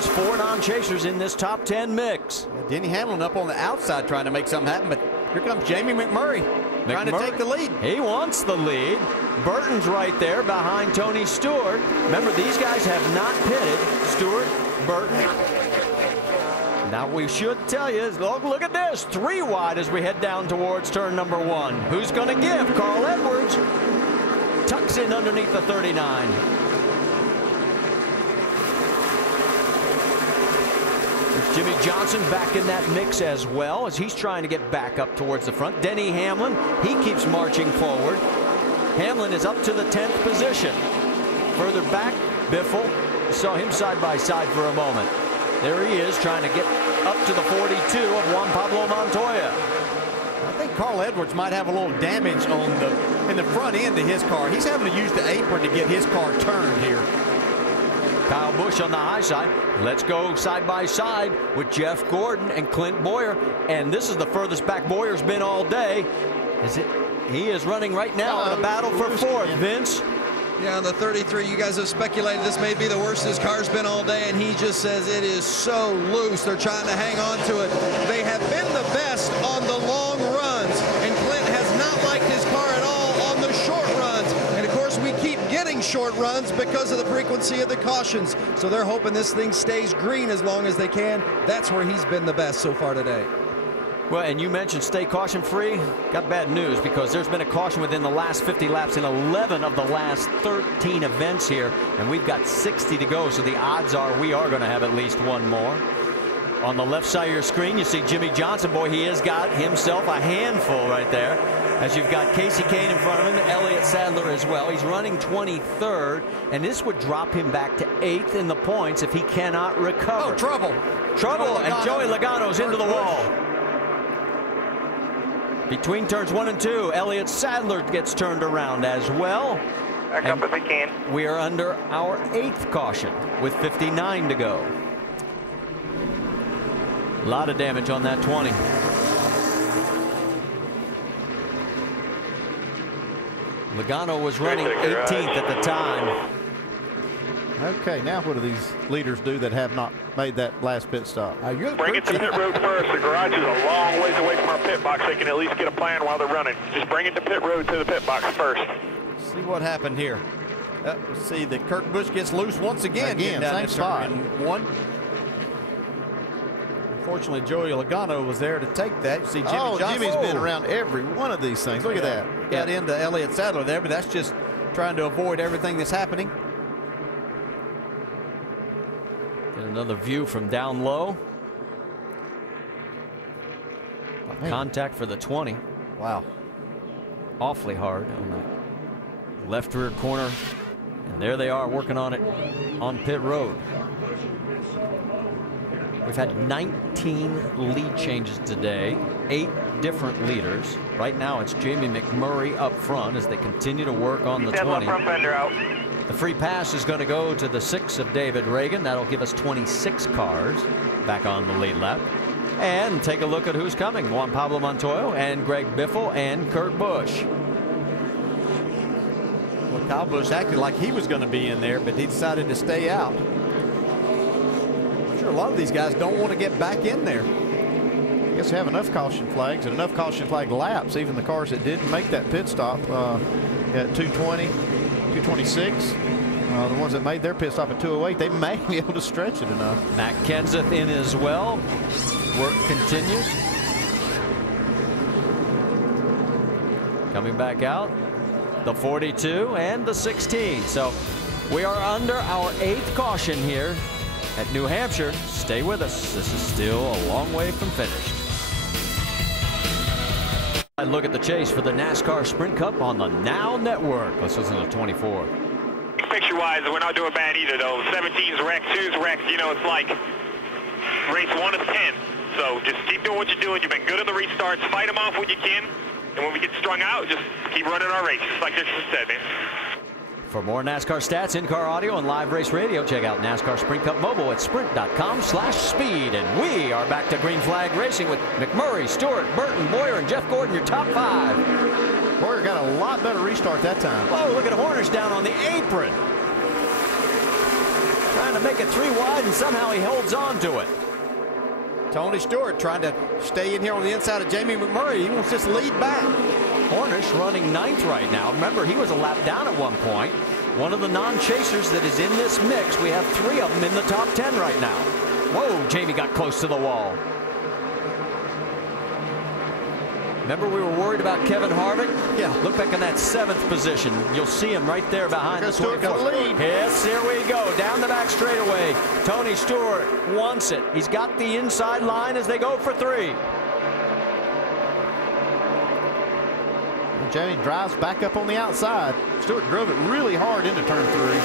there's 4 non-chasers in this top 10 mix. Denny Hamlin up on the outside trying to make something happen, but here comes Jamie McMurray trying to take the lead. He wants the lead. Burton's right there behind Tony Stewart. Remember, these guys have not pitted. Stewart, Burton. Now we should tell you, look at this, 3 wide as we head down towards turn number 1. Who's going to give? Carl Edwards tucks in underneath the 39. There's Jimmy Johnson back in that mix as well as he's trying to get back up towards the front. Denny Hamlin, he keeps marching forward. Hamlin is up to the 10th position. Further back, Biffle. Saw him side by side for a moment. There he is trying to get up to the 42 of Juan Pablo Montoya. I think Carl Edwards might have a little damage on in the front end of his car. He's having to use the apron to get his car turned here. Kyle Busch on the high side. Let's go side by side with Jeff Gordon and Clint Boyer. And this is the furthest back Boyer's been all day. He is running right now in a battle for 4th, Vince. Yeah, on the 33, you guys have speculated this may be the worst his car's been all day, and he just says it is so loose. They're trying to hang on to it. They have been the best on the long runs, and Clint has not liked his car at all on the short runs. And of course, we keep getting short runs because of the frequency of the cautions. So they're hoping this thing stays green as long as they can. That's where he's been the best so far today. Well, and you mentioned stay caution free. Got bad news because there's been a caution within the last 50 laps in 11 of the last 13 events here, and we've got 60 to go, so the odds are we are going to have at least one more. On the left side of your screen, you see Jimmy Johnson. Boy, he has got himself a handful right there, as you've got Casey Kane in front of him, Elliott Sadler as well. He's running 23rd, and this would drop him back to 8th in the points if he cannot recover. Oh, trouble. Trouble, and Joey Logano's into the wall. Between turns 1 and 2, Elliott Sadler gets turned around as well. Back up if he can. We are under our 8th caution with 59 to go. A lot of damage on that 20. Logano was running 18th at the time. Okay, now what do these leaders do that have not made that last pit stop? Bring it to the pit road first. The garage is a long ways away from our pit box. They can at least get a plan while they're running. Just bring it to pit road to the pit box first. See what happened here. See that Kurt Busch gets loose once again. Same spot. One. Unfortunately, Joey Logano was there to take that. You see Jimmy Johnson. Jimmy's been around every one of these things. Look at that. Got into Elliott Sadler there, but that's just trying to avoid everything that's happening. Get another view from down low. Contact for the 20. Wow. Awfully hard on the left rear corner. And there they are working on it on pit road. We've had 19 lead changes today, 8 different leaders. Right now it's Jamie McMurray up front as they continue to work on the 20. Front fender out. The free pass is going to go to the 6 of David Reagan. That'll give us 26 cars back on the lead lap. And take a look at who's coming. Juan Pablo Montoya and Greg Biffle and Kurt Busch. Well, Kyle Busch acted like he was going to be in there, but he decided to stay out. I'm sure a lot of these guys don't want to get back in there. I guess they have enough caution flags and enough caution flag laps. Even the cars that didn't make that pit stop at 220, 226, the ones that made their pit stop at 208, they may be able to stretch it enough. Matt Kenseth in as well. Work continues. Coming back out, the 42 and the 16. So we are under our 8th caution here at New Hampshire. Stay with us. This is still a long way from finished. I look at the chase for the NASCAR Sprint Cup on the Now Network. Let's listen to 24. Picture-wise, we're not doing bad either, though. 17's wrecked, 2's wrecked. You know, it's like race 1 of 10. So just keep doing what you're doing. You've been good at the restarts. Fight them off when you can. And when we get strung out, just keep running our race, just like this said, man. For more NASCAR stats, in-car audio, and live race radio, check out NASCAR Sprint Cup Mobile at sprint.com/speed. And we are back to green flag racing with McMurray, Stewart, Burton, Boyer, and Jeff Gordon, your top 5. Boyer got a lot better restart that time. Whoa, look at Horner's down on the apron. Trying to to make it 3 wide, and somehow he holds on to it. Tony Stewart trying to stay in here on the inside of Jamie McMurray. He wants this lead back. Hornish running 9th right now. Remember, he was a lap down at one point. One of the non-chasers that is in this mix. We have 3 of them in the top 10 right now. Whoa, Jamie got close to the wall. Remember, we were worried about Kevin Harvick? Yeah. Look back in that 7th position. You'll see him right there behind the 24th. Lead. Yes, here we go. Down the back straightaway. Tony Stewart wants it. He's got the inside line as they go for 3. Jamie drives back up on the outside. Stewart drove it really hard into turn 3.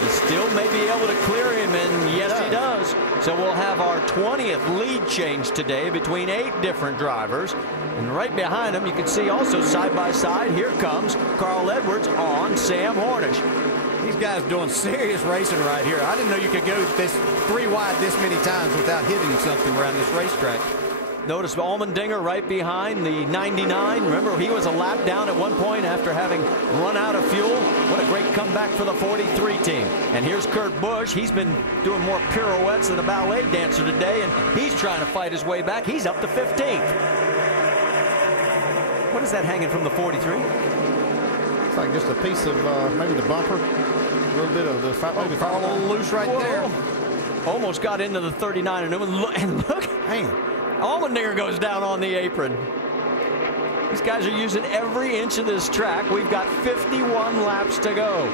He still may be able to clear him, and yes, he does. So we'll have our 20th lead change today between 8 different drivers. And right behind him, you can see also side by side, here comes Carl Edwards on Sam Hornish. These guys doing serious racing right here. I didn't know you could go this 3 wide this many times without hitting something around this racetrack. Notice Allmendinger right behind the 99. Remember, he was a lap down at one point after having run out of fuel. What a great comeback for the 43 team. And here's Kurt Busch. He's been doing more pirouettes than a ballet dancer today, and he's trying to fight his way back. He's up to 15th. What is that hanging from the 43? It's like just a piece of maybe the bumper. A little bit of the maybe Far a little loose right there. Almost got into the 39, and look, man. Allmendinger goes down on the apron. These guys are using every inch of this track. We've got 51 laps to go.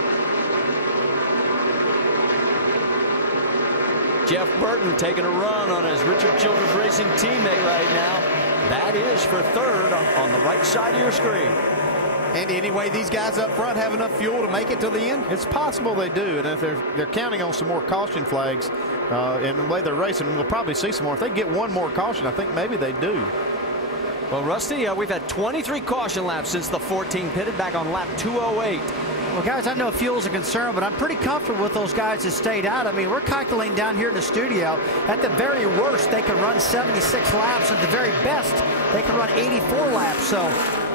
Jeff Burton taking a run on his Richard Childress Racing teammate right now. That is for 3rd on the right side of your screen. And anyway, these guys up front have enough fuel to make it to the end? It's possible they do, and if they're counting on some more caution flags and the way they're racing, we'll probably see some more. If they get one more caution, I think maybe they do. Well, Rusty, we've had 23 caution laps since the 14 pitted back on lap 208. Well, guys, I know fuel's a concern, but I'm pretty comfortable with those guys that stayed out. I mean, we're calculating down here in the studio. At the very worst, they can run 76 laps. At the very best, they can run 84 laps. So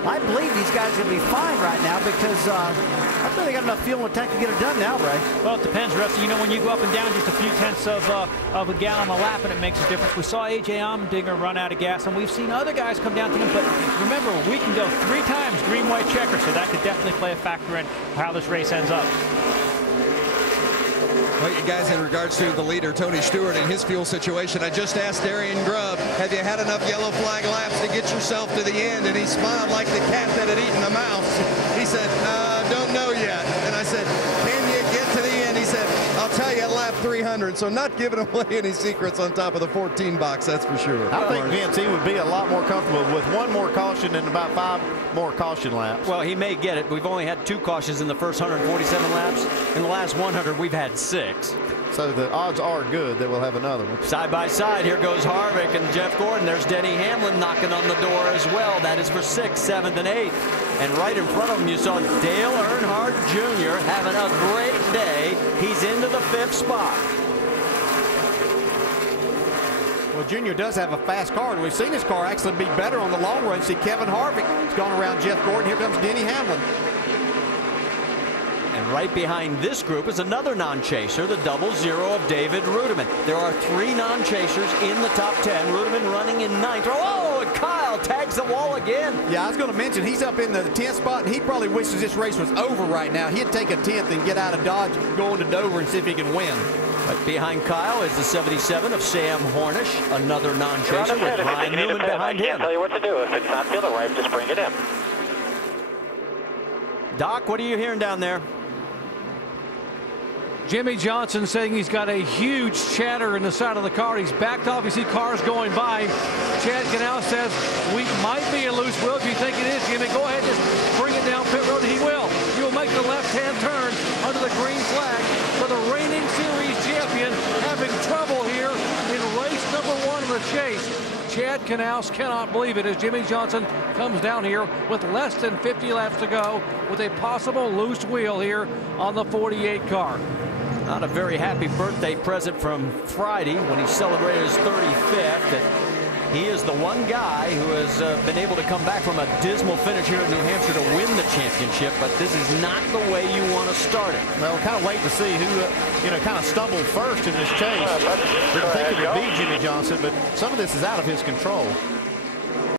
I believe these guys are going to be fine right now because I think they got enough fuel in the tank to get it done now, Ray. Well, it depends, Rusty. You know, when you go up and down just a few tenths of a gallon a lap, and it makes a difference. We saw A.J. Allmendinger run out of gas, and we've seen other guys come down to them. But remember, we can go 3 times green, white checker, so that could definitely play a factor in how this race ends up. Well, you guys, in regards to the leader, Tony Stewart, and his fuel situation, I just asked Darian Grubb, have you had enough yellow flag laps to get yourself to the end? And he smiled like the cat that had eaten the mouse. He said, don't know yet. And I said, can you get to the end? He said, I'll tell you at lap 300. So not giving away any secrets on top of the 14 box, that's for sure. I think Vince, he would be a lot more comfortable with 1 more caution and about 5 more caution laps. Well, he may get it. We've only had 2 cautions in the first 147 laps. In the last 100, we've had 6. So the odds are good that we'll have another one. Side by side, here goes Harvick and Jeff Gordon. There's Denny Hamlin knocking on the door as well. That is for 6th, 7th, and 8th. And right in front of him, you saw Dale Earnhardt Jr. having a great day. He's into the 5th spot. Well, Junior does have a fast car, and we've seen his car actually be better on the long run. See, Kevin Harvick has gone around Jeff Gordon. Here comes Denny Hamlin. And right behind this group is another non-chaser, the 00 of David Rudiman. There are 3 non-chasers in the top 10. Rudiman running in 9th. Oh, and Kyle tags the wall again. Yeah, I was going to mention he's up in the 10th spot, and he probably wishes this race was over right now. He'd take a 10th and get out of Dodge, go into Dover, and see if he can win. Right behind Kyle is the 77 of Sam Hornish, another non-chaser with Ryan Newman behind him. I can't tell you what to do. If it's not feeling right, just bring it in. Doc, what are you hearing down there? Jimmy Johnson saying he's got a huge chatter in the side of the car. He's backed off. You see cars going by. Chad Canal says, we might be a loose wheel. If you think it is, Jimmy, go ahead, just bring it down pit road. He will. He will make the left-hand turn under the green flag for the reigning series champion, having trouble here in race number 1 of the chase. Chad Canals cannot believe it as Jimmy Johnson comes down here with less than 50 laps to go with a possible loose wheel here on the 48 car. Not a very happy birthday present from Friday when he celebrated his 35th. He is the one guy who has been able to come back from a dismal finish here in New Hampshire to win the championship, but this is not the way you want to start it. Well, we're kind of waiting to see who, kind of stumbled first in this chase. Didn't think it would be Jimmy Johnson, but some of this is out of his control.